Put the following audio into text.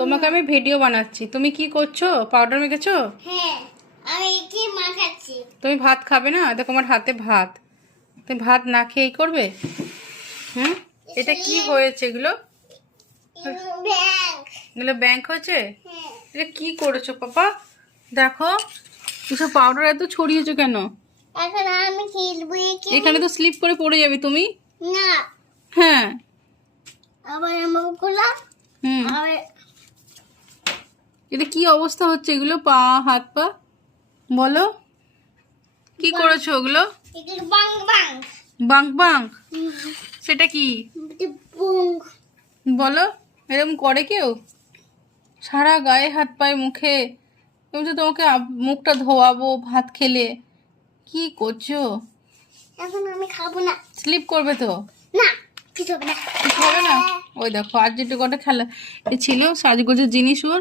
তোমাকে আমি ভিডিও বানাচ্ছি। তুমি কি করছো? পাউডার মেখেছো? হ্যাঁ, আমি কি মাখাচ্ছি? তুমি ভাত খাবে না? দেখো আমার হাতে ভাত। তুমি ভাত না খেয়েই করবে? হুম, এটা কি হয়েছে এগুলো? ব্যাংক। এগুলো ব্যাংক হয়েছে? হ্যাঁ, এটা কি করেছো পাপা? দেখো এসব পাউডার এত ছড়িয়েছো কেন? এখন আমি খেলবো এখানে তো স্লিপ করে পড়ে যাবে তুমি। না। হ্যাঁ। আবার আমাকে করলাম। হুম, আবার এটা কি অবস্থা হচ্ছে এগুলো? পা, হাত পা বলো কি করেছো ওগুলো? এগুলো বাং বাং। বাঙ্ক বাঙ্ক সেটা কি বুং। বলো? এরকম করে কেউ? সারা গায়ে, হাত পায়ে, মুখে। তুমি তো তোমাকে মুখটা ধোয়াবো ভাত খেলে। কি করছো? এখন আমি খাবো না। স্লিপ করবে তো? না, কিছু হবে না। কিছু হবে না। ওই দেখো আর যেটু কটা খেলা এ ছিল সাজগোজের জিনিস ওর